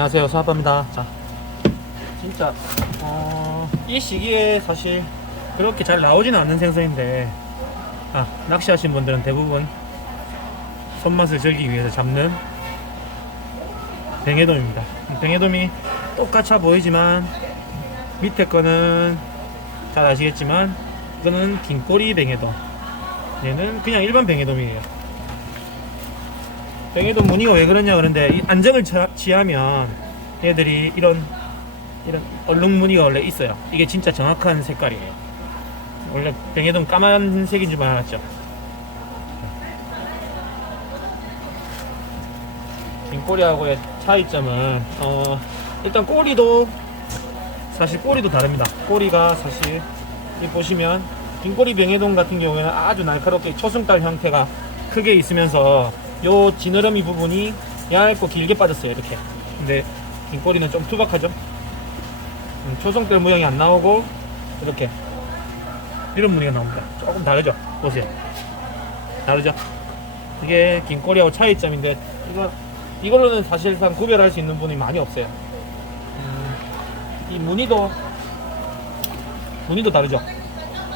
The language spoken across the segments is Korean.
안녕하세요, 수아빠입니다. 자, 진짜 이 시기에 사실 그렇게 잘 나오지는 않는 생선인데, 낚시하신 분들은 대부분 손맛을 즐기기 위해서 잡는 뱅에돔입니다. 뱅에돔이 똑같아 보이지만 밑에 거는 잘 아시겠지만 이거는 긴꼬리 뱅에돔, 얘는 그냥 일반 뱅에돔이에요. 뱅에돔 무늬가 왜 그러냐 그런데, 이 안정을 취하면 얘들이 이런 얼룩 무늬가 원래 있어요. 이게 진짜 정확한 색깔이에요. 원래 뱅에돔 까만색인 줄 알았죠. 긴 꼬리하고의 차이점은 일단 꼬리도 다릅니다. 꼬리가 사실 보시면 긴 꼬리 뱅에돔 같은 경우에는 아주 날카롭게 초승달 형태가 크게 있으면서 요 지느러미 부분이 얇고 길게 빠졌어요, 이렇게. 근데 긴 꼬리는 좀 투박하죠. 초승달 모양이 안 나오고 이렇게 이런 무늬가 나옵니다. 조금 다르죠. 보세요, 다르죠. 이게 긴 꼬리하고 차이점인데, 이걸로는 사실상 구별할 수 있는 분이 많이 없어요. 이 무늬도 다르죠.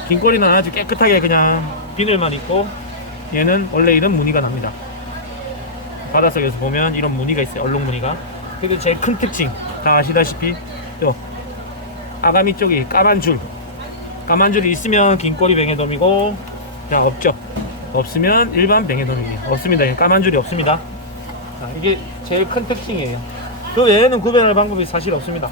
긴 꼬리는 아주 깨끗하게 그냥 비늘만 있고, 얘는 원래 이런 무늬가 납니다. 바닷속에서 보면 이런 무늬가 있어요, 얼룩 무늬가. 그리고 제일 큰 특징, 다 아시다시피 요 아가미 쪽이 까만 줄이 있으면 긴꼬리 뱅에돔이고, 자, 없죠. 없으면 일반 뱅에돔이에요. 없습니다. 까만 줄이 없습니다. 자, 이게 제일 큰 특징이에요. 그 외에는 구별할 방법이 사실 없습니다.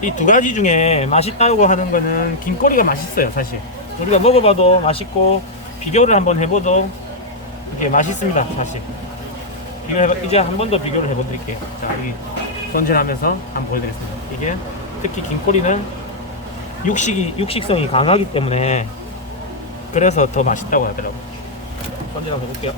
이 두 가지 중에 맛있다고 하는 거는 긴꼬리가 맛있어요. 사실 우리가 먹어봐도 맛있고, 비교를 한번 해봐도 이게 맛있습니다. 사실 이제 한 번 더 비교를 해보드릴게요. 자, 여기 손질하면서 한번 보여드리겠습니다. 이게 특히 긴꼬리는 육식성이 강하기 때문에 그래서 더 맛있다고 하더라고요. 손질 한번 해볼게요.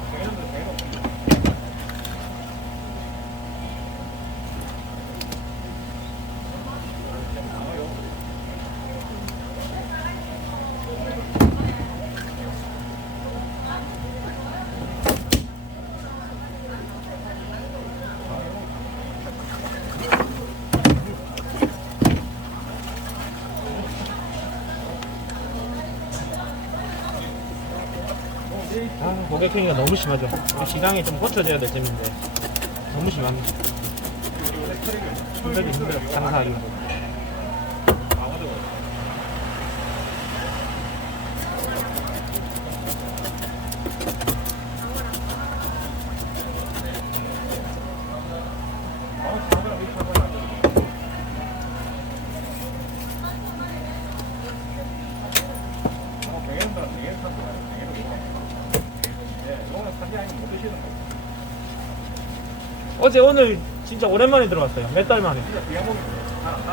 고객행위가 너무 심하죠. 시장이 좀 고쳐져야 될 점인데 너무 심합니다. 힘들어요, 장사하기가. 어제 오늘 진짜 오랜만에 들어왔어요. 몇 달 만에.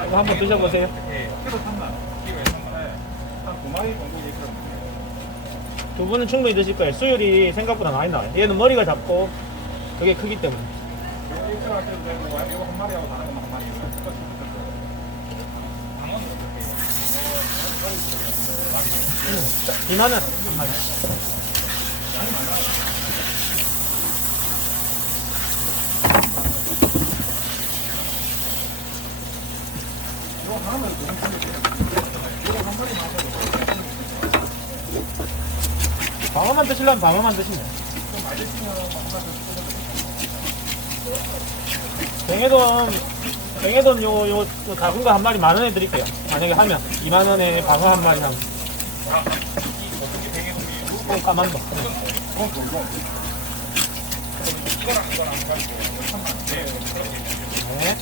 이거 한번 드셔보세요. 두 분은 충분히 드실 거예요. 수율이 생각보다 많이 나와요. 얘는 머리가 작고 되게 크기 때문에. 자, 이만은 한 마리. 방어만 드시려면 방어만 드시면 돼요. 뱅에돔 요 작은 거 한 마리 10,000원에 드릴게요. 만약에 하면 20,000원에 방어 한 마리 하면. 까만 거. 네.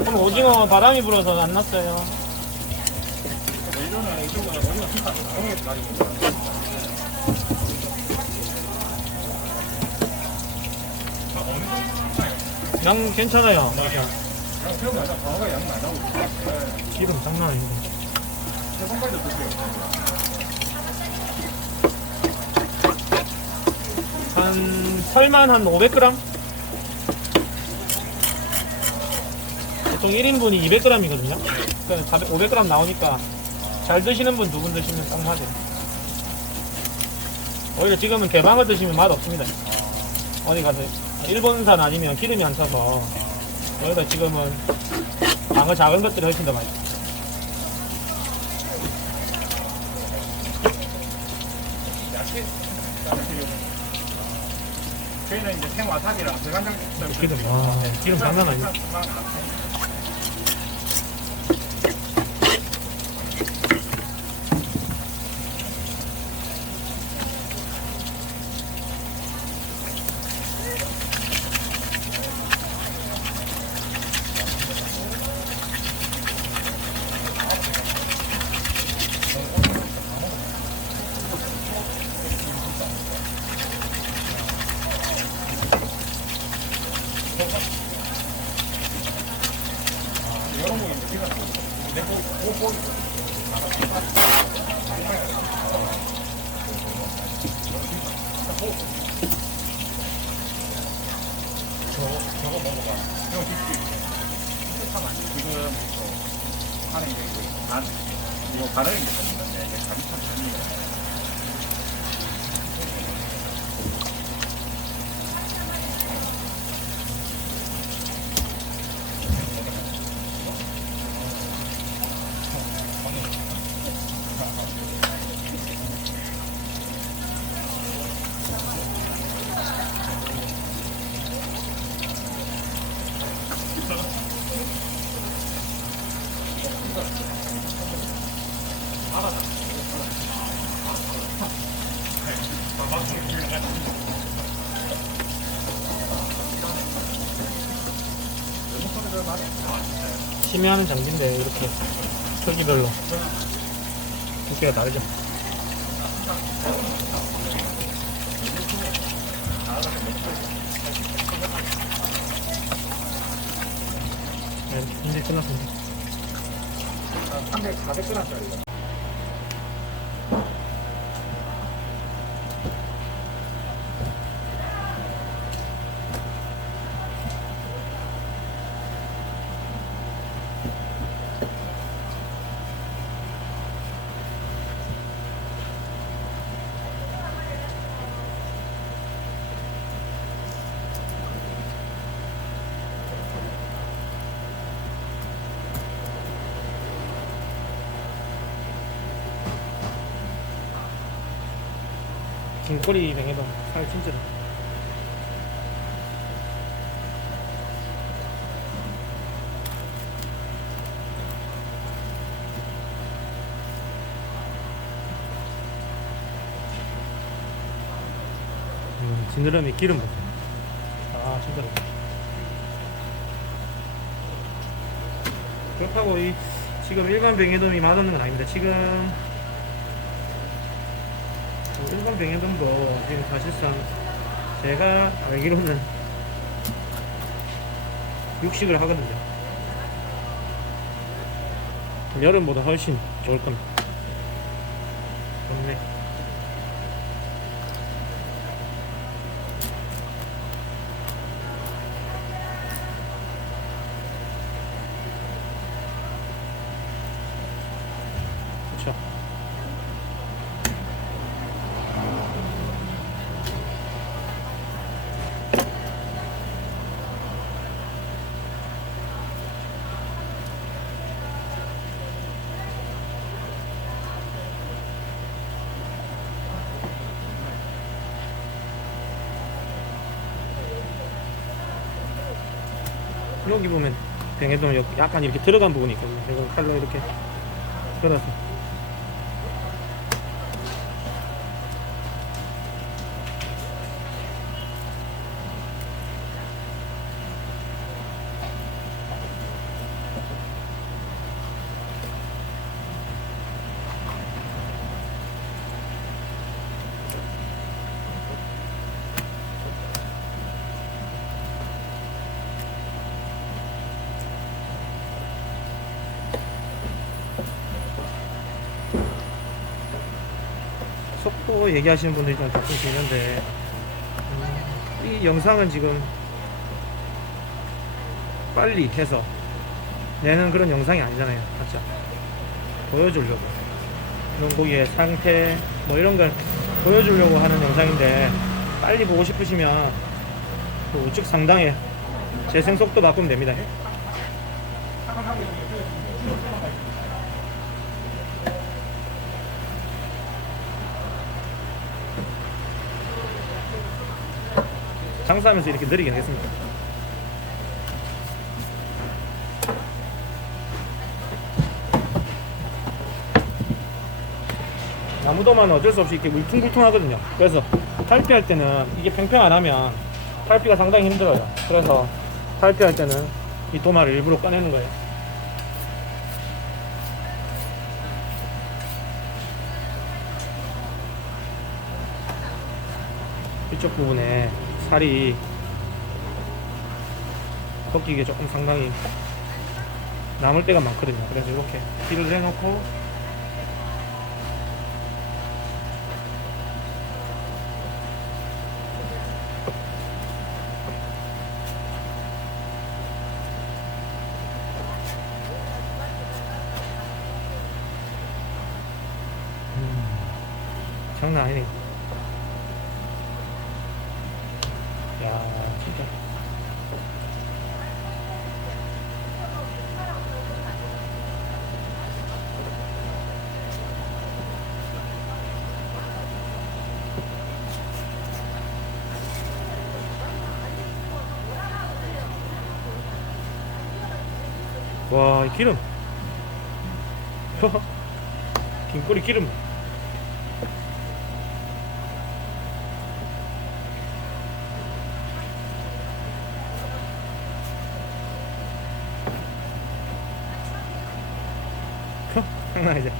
오늘 오징어 바람이 불어서 안 났어요. 양 괜찮아요. 그냥 기름 많이 나고 방어가 양이 많이 나고 기름 장난 아닌데. 세 번까지 드세요. 한 설만 한 500g? 보통 1인분이 200g이거든요. 그러니까 500g 나오니까 잘 드시는 분 두 분 드시면 딱 맞아요. 오히려 지금은 대방어 드시면 맛 없습니다. 어디 가서 일본산 아니면 기름이 안 차서 여기다 지금은 방어 작은 것들이 훨씬 더 맛있어요. 야채 저희는 이제 생와사비랑 대간장 기름, 와, 기름 장난 아니야. 여러 모임 우리가 내 고기 저거 먹어봐. 형 집기. 지금 안에 이제 간 이거 가르는 게 있는데 이게 감이 참 좋네요. 심해하는 장비인데 이렇게 크기별로 두께가 다르죠. 네, 이제 끝났습니다. 400g짜리. 긴꼬리 뱅에도 살 진짜 좋아. 지느러미 기름 보세요. 아 진짜 좋다. 그렇다고 이 지금 일반 뱅에돔이 맛없는 건 아닙니다. 지금 일반 뱅에돔도 지금 사실상 제가 알기로는 육식을 하거든요. 여름보다 훨씬 좋을 겁니다. 좋네. 그쵸. 여기 보면 뱅에돔 약간 이렇게 들어간 부분이 있거든요. 이거 칼로 이렇게 걸어서 속도 얘기하시는 분들이 좀 가끔씩 있는데 이 영상은 지금 빨리 해서 내는 그런 영상이 아니잖아요. 맞죠? 보여주려고 이런 고기의 상태 뭐 이런 걸 보여주려고 하는 영상인데 빨리 보고 싶으시면 그 우측 상단에 재생 속도 바꾸면 됩니다. 장사하면서 이렇게 느리게 하겠습니다. 나무도마는 어쩔 수 없이 이렇게 울퉁불퉁 하거든요. 그래서 탈피할 때는 이게 팽팽 안 하면 탈피가 상당히 힘들어요. 그래서 탈피할 때는 이 도마를 일부러 꺼내는 거예요. 이쪽 부분에 살이 꺾이게 조금 상당히 남을 때가 많거든요. 그래서 이렇게 딜을 해놓고 장난 아니네. 야, 진짜. 와, 이 기름. 긴꼬리 기름. 장난 아니지.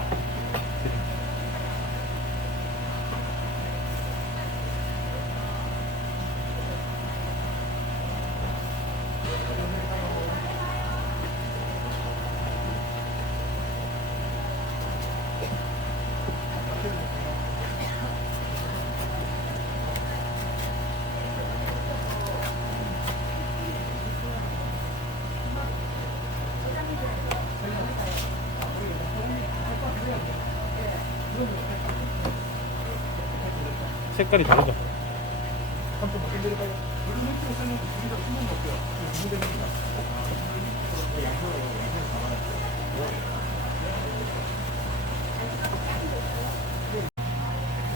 색깔이 다르죠.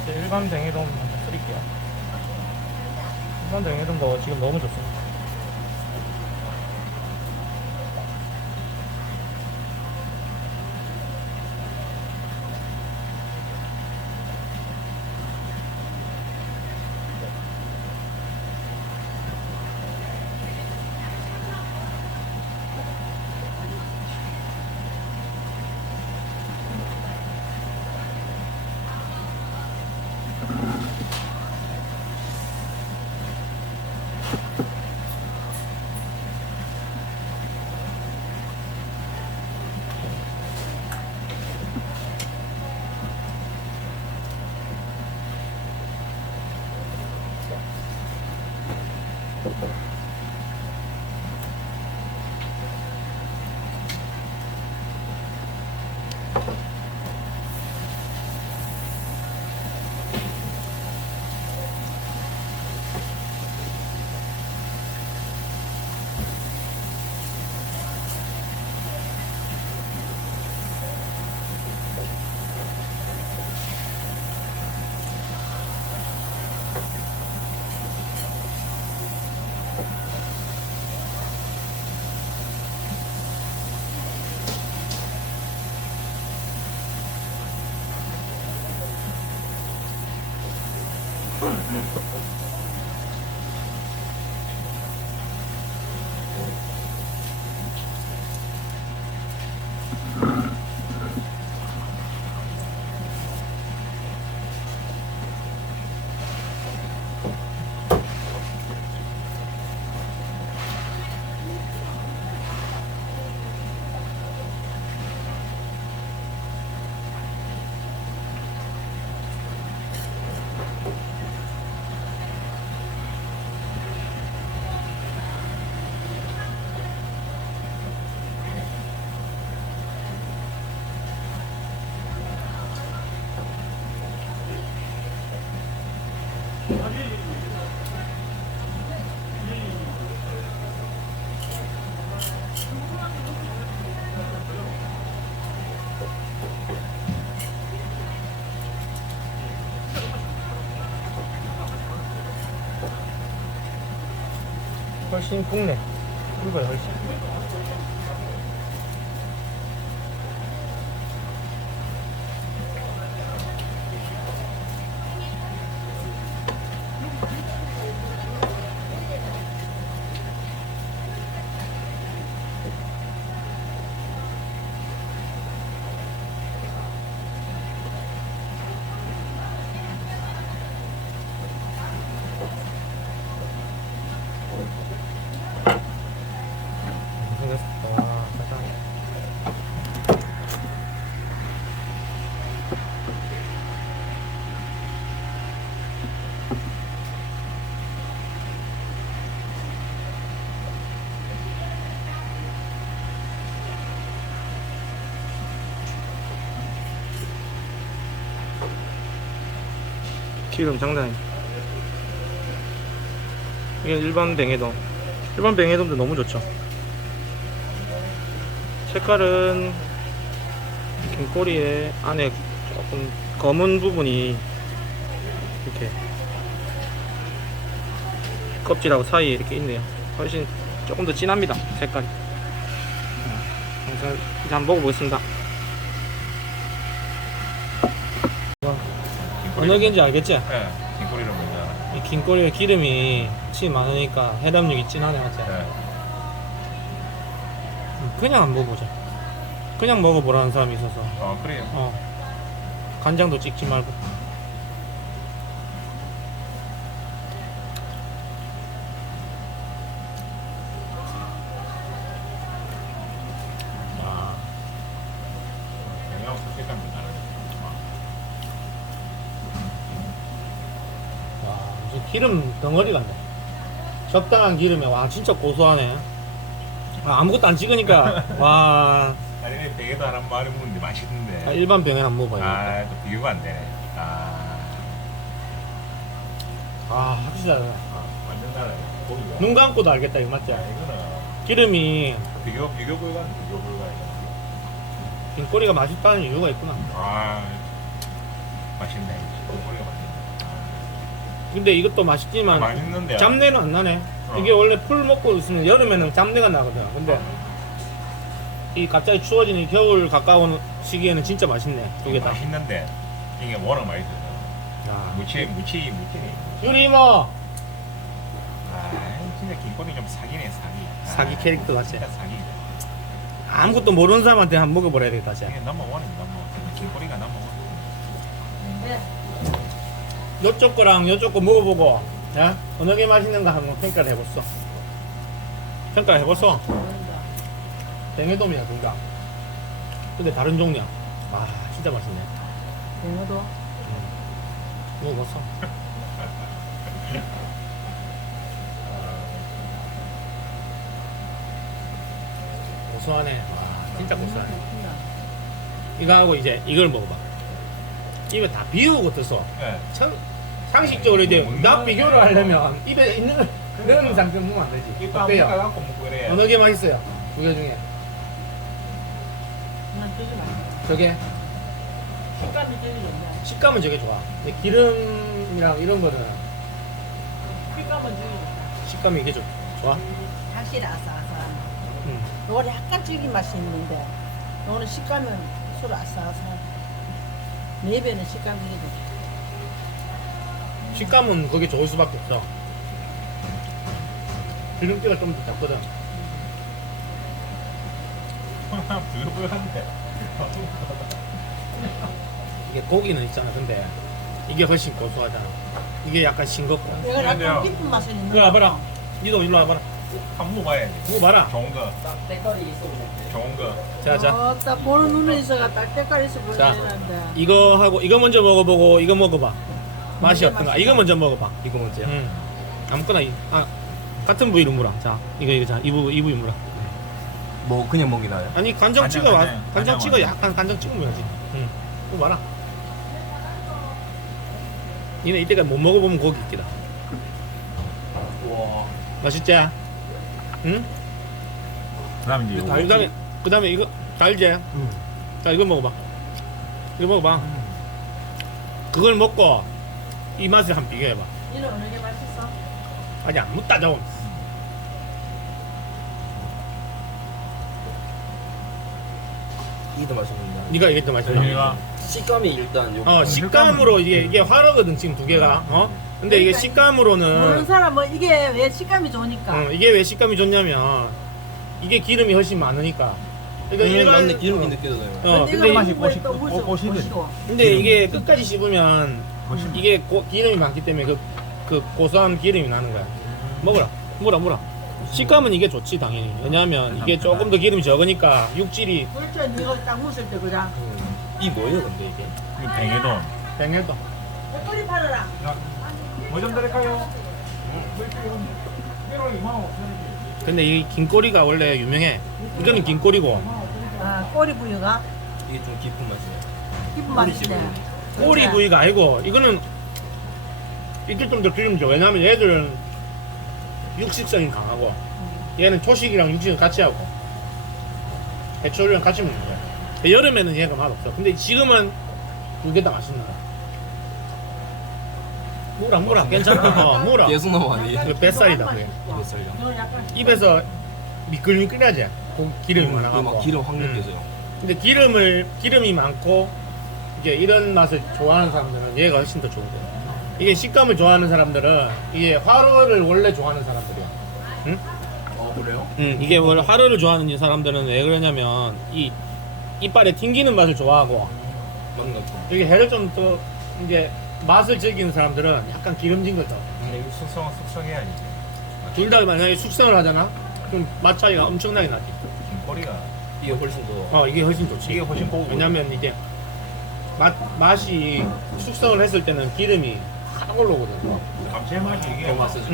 이제 일반 뱅에돔 한번 드릴게요. 일반 뱅에돔도 지금 너무 좋습니다. 훨씬 굵네. 굵어요, 훨씬. 와, 가장. 기름 장난 아니야. 이게 일반 뱅에돔. 일반 뱅에돔도 너무 좋죠. 색깔은 긴꼬리의 안에 조금 검은 부분이 이렇게 껍질하고 사이에 이렇게 있네요. 훨씬 조금 더 진합니다, 색깔이. 그래서 이제 한번 먹어보겠습니다. 어느 개인지 알겠지? 네, 긴꼬리를 먼저 알아. 이 긴꼬리의 기름이 치 많으니까 해담력이 진하네, 맞지? 네. 그냥 안 먹어보자. 그냥 먹어보라는 사람이 있어서. 그래요. 간장도 찍지 말고. 영양 색감도 나는. 와, 이제 기름 덩어리 같네. 적당한 기름에, 와, 진짜 고소하네. 아무것도 안 찍으니까, 와, 아니, 베개도 하나 말이 먹는데 맛있는데. 일반 병에 한번 먹어봐요. 또 비교가 안 되네. 확실히 다르네. 완전 달라요. 고기가. 눈 감고도 알겠다, 이거 맞지? 이거는 기름이, 비교 불가는 비교 불가. 긴꼬리가 맛있다는 이유가 있구나. 맛있네. 고기가 맛있네. 근데 이것도 맛있지만, 맛있는데. 잡내는 안 나네. 이게 원래 풀 먹고 있으면 여름에는 잡내가 나거든. 근데 이 갑자기 추워지는 이 겨울 가까운 시기에는 진짜 맛있네. 두 개 다. 맛있는데 이게 워낙 맛있어요. 야. 무치. 유리 이모! 진짜 긴꼬리 좀 사기네 사기. 사기 캐릭터 같지? 진짜 사기. 아무것도 모르는 사람한테 한번 먹어버려야 되겠다, 진짜. 이게 넘버원입니다. 긴꼬리가 넘버원. 요쪽 거랑 요쪽 거 먹어보고, 야? 어느 게 맛있는가 한번 평가를 해봤어. 평가를 해봤어. 뱅에돔이야, 둘 다. 근데 다른 종류야. 진짜 맛있네. 뱅어도 먹어봤어. 고소하네. 진짜 고소하네. 이거 하고 이제 이걸 먹어봐. 입에 다 비우고 뜯어. 네. 참 상식적으로 이제 나 비교를 하려면 입에 있는 그런 상품 먹으면 안 되지. 이거 어때요? 갖고 먹고 그래. 어느 게 맛있어요? 두 개 중에. 난 되게 맛있어. 저게 식감이 되게 좋네. 식감은 저게 좋아. 근데 기름이랑 이런 거는 식감은 되게 좋다. 식감이 이게 좋아. 확실히 아삭아삭. 음. 요거는 약간 질긴 맛이 있는데 요거는 식감은 술 아삭아삭. 네 배는 식감이 되게 좋다. 식감은 그게 좋을 수밖에 없어. 기름기가 좀 더 작거든. 부들부들한데. 이게 고기는 있잖아. 근데 이게 훨씬 고소하잖아. 이게 약간 싱겁고. 이거 그런데요. 약간 깊은 맛은 있는 이리 와봐라. 니도 일로 와봐라. 한번 먹어야지. 먹어봐라. 좋은 거. 좋은 거. 자. 딱 보는 눈에 있어가 딱 때깔 있어 자. 보이는데. 이거 하고 이거 먼저 먹어보고 이거 먹어봐. 맛이 이게 어떤가? 맛있다. 이거 먼저 먹어봐. 이거 먼저요? 아무거나 같은 부위로 물어. 자 이거 자 이 부위 물어. 뭐 그냥 먹이나요? 아니 간장 간장, 찍어 간장. 간장 간장 찍어 완전. 약간 간장 찍으면 해야지. 이거 봐라. 니네 이때까지 못 먹어보면 고기 있기다. 와. 맛있지? 응? 그다음 이제 요거. 그다음에 이거 달지? 자 이거 먹어봐. 이거 먹어봐. 그걸 먹고 이 맛을 한번 비교해봐. 이는 어느 게 맛있어? 아니 안 묻다 좀. 이게 더 맛있는데. 네가 이게 더 맛있나? 여기가 식감이 일단 요. 식감으로 이게 화로거든 지금 두 개가. 근데 이게 그러니까 모르는 식감으로는 사람은 이게 왜 식감이 좋으니까. 이게 왜 식감이 좋냐면 이게 기름이 훨씬 많으니까. 그러니까 맞네, 기름이 느껴져요. 근데 맛이 꼬시거든. 근데 이게 끝까지 씹으면 이게 기름이 많기 때문에 그 고소한 기름이 나는 거야. 먹어라. 식감은 이게 좋지 당연히. 왜냐하면 이게 조금 더 기름이 적으니까 육질이 그렇죠. 네가 딱 무술 때 그냥. 이 뭐예요, 근데 이게? 이 뱅에돈. 뱅에도. 백거리 팔아라. 뭐 좀 드릴까요? 근데 이 긴꼬리가 원래 유명해. 이거는 긴꼬리고 아 꼬리 부위가 이게 좀 깊은 맛이에요. 기분 맛있네. 꼬리 부위가 아니고 이거는 이게 좀 더 기름져. 왜냐면 얘들은 육식성이 강하고 얘는 초식이랑 육식을 같이 하고 해초류랑 같이 먹는 거야. 여름에는 얘가 맛없어. 근데 지금은 두 개 다 맛있나. 무라 괜찮아. 무라. 계속 넘어가네. 이거 뱃살이다 그게. 뱃살이요. 이거 약간 입에서 미끌미끌하지. 기름이 막 많아가지고. 기름 확 느껴져요. 근데 기름이 많고 이게 이런 맛을 좋아하는 사람들은 얘가 훨씬 더 좋은 거야. 이게 식감을 좋아하는 사람들은 이게 화로를 원래 좋아하는 사람들이야. 응? 그래요? 이게 원래 화로를 좋아하는 사람들은 왜 그러냐면 이 이빨에 튕기는 맛을 좋아하고 맞는 것 같아요. 여기 해를 좀 더 이제 맛을 즐기는 사람들은 약간 기름진 거죠. 숙성해야지. 둘 다 만약에 숙성을 하잖아. 그럼 맛 차이가 엄청나게 나지. 꼬리가 이게 훨씬 더. 이게 훨씬 좋지. 이게 훨씬 고급. 왜냐면 이게 맛이 숙성을 했을 때는 기름이 확 올라오거든. 감칠맛이 이게 막 맛있어.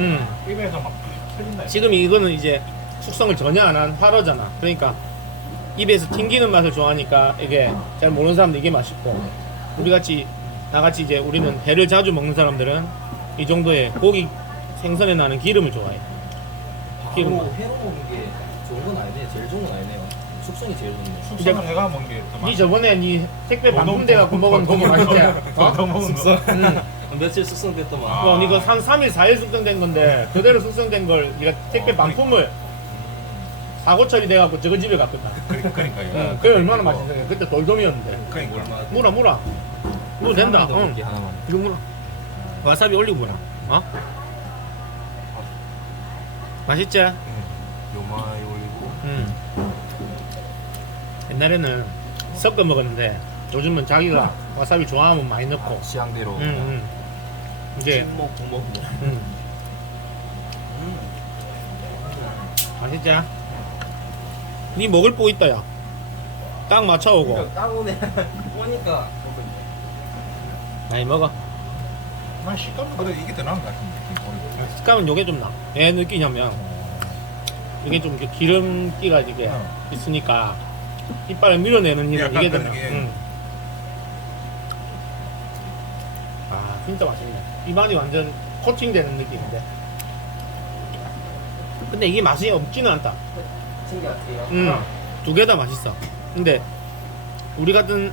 입에서 막 튀긴다. 지금 이거는 이제 숙성을 전혀 안 한 화로잖아. 그러니까 입에서 튕기는 맛을 좋아하니까 이게 잘 모르는 사람들 이게 맛있고 나같이 이제 우리는 회를 자주 먹는 사람들은 이 정도의 고기 생선에 나는 기름을 좋아해. 기름. 회로 먹는 게 좋은 건 아니네. 제일 좋은 건 아니네요. 숙성이 제일 좋네. 숙성을 해가 먹는 게 더 니 맛있어. 저번에 니 택배 반품돼갖고 먹은 고기 맛있지? 더 먹은 거. 며칠 숙성됐더만. 이거 한 3일, 4일 숙성된 건데 그대로 숙성된 걸 니가 택배 반품을 사고 처리돼갖고 저거 집에 갔거든. 그러니까요. 그게 얼마나 맛있어요. 그때 돌돔이었는데. 그러니까. 물어. 물 된다. 이렇게 하나만. 이거 물어. 와사비 올리고 물어. 맛있지? 요마이 올리고. 옛날에는 섞어 먹었는데 요즘은 자기가 와사비 좋아하면 많이 넣고. 취향대로. 이게 찐먹, 국먹. 맛있지? 니 먹을 뽀 있다 야. 딱 맞춰오고. 따오네. 보니까. 많이 먹어. 난 식감은 그래도 이게 더 나은 것 같은데. 식감은 요게 좀 나. 왜 느끼냐면 이게 좀 이렇게 기름기가 이게 있으니까 이빨을 밀어내는 힘은 약간 이게 더 나. 그런 게. 아 진짜 맛있네. 입안이 완전 코팅되는 느낌인데. 근데 이게 맛이 없지는 않다. 신기하대요. 두 개 다 맛있어. 근데 우리 같은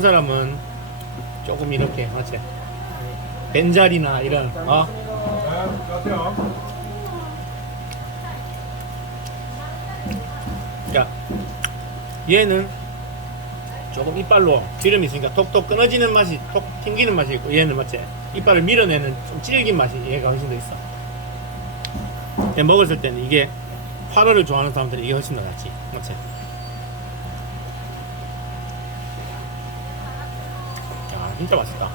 사람은 조금 이렇게 맞지? 벤자리나 이런 안녕하세요. 그러니까 얘는 조금 이빨로 기름이 있으니까 톡톡 끊어지는 맛이 톡 튕기는 맛이 있고 얘는 맞지? 이빨을 밀어내는 좀 질긴 맛이 얘가 훨씬 더 있어. 얘 먹었을 때는 이게 화로를 좋아하는 사람들이 이게 훨씬 더 낫지. 맞지? 야 진짜 맛있다.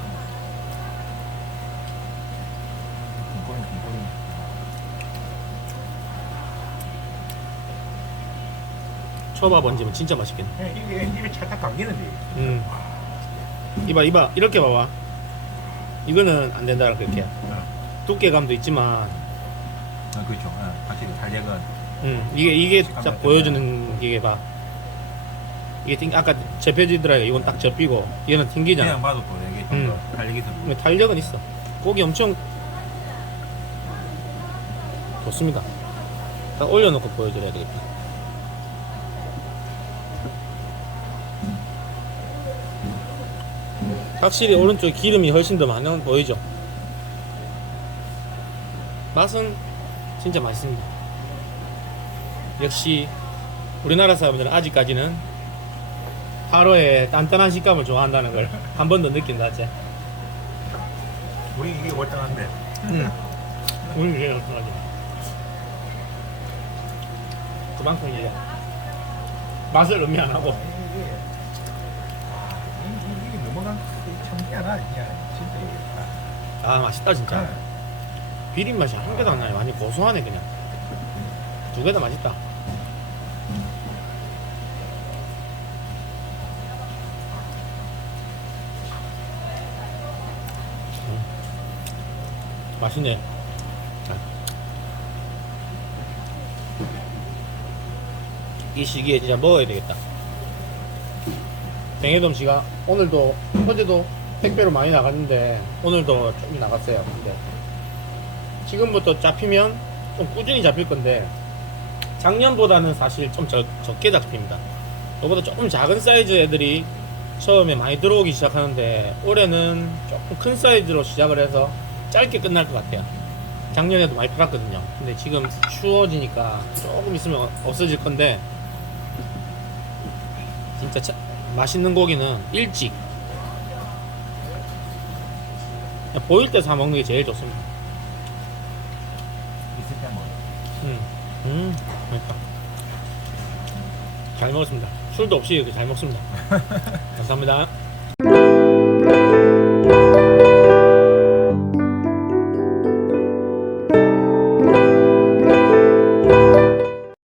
초밥 얹으면 진짜 맛있겠네. 이게 입에 찰칵 감기는데. 이봐 이렇게 봐봐. 이거는 안 된다 그렇게. 두께감도 있지만 그렇죠. 같이 달력은. 이게 딱 보여주는 이게 봐. 이게 아까 접혀지더라고. 이건 딱 접히고 얘는 튕기잖아. 그냥 봐도 또 이게 좀더 달리기 좀. 근데 탄력은 있어. 고기 엄청 좋습니다. 딱 올려놓고 보여드려야 되겠다. 확실히 오른쪽에 기름이 훨씬 더 많이 보이죠. 맛은 진짜 맛있습니다. 역시 우리나라 사람들은 아직까지는 하루에 단단한 식감을 좋아한다는 걸 한 번 더 느낀다. 쟤. 우리 이게 월등한데. 오늘 이게 어떡하지? 그만큼 이제 맛을 의미 안 하고 이게 넘어간 청기하나 아니야. 진짜 이게. 아 맛있다 진짜. 네. 비린 맛이 한 개도 안 나요. 많이 고소하네 그냥. 두 개 다 맛있다. 맛있네. 이 시기에 진짜 먹어야 되겠다. 뱅에돔 씨가 오늘도 어제도 택배로 많이 나갔는데 오늘도 좀 나갔어요. 근데 지금부터 잡히면 좀 꾸준히 잡힐 건데 작년보다는 사실 좀 적게 잡힙니다. 이거보다 조금 작은 사이즈 애들이 처음에 많이 들어오기 시작하는데 올해는 조금 큰 사이즈로 시작을 해서 짧게 끝날 것 같아요. 작년에도 많이 팔았거든요. 근데 지금 추워지니까 조금 있으면 없어질 건데 진짜 맛있는 고기는 일찍 그냥 보일 때 사 먹는 게 제일 좋습니다. 있을 때 뭐. 맛있다. 잘 먹었습니다. 술도 없이 이렇게 잘 먹습니다. 감사합니다.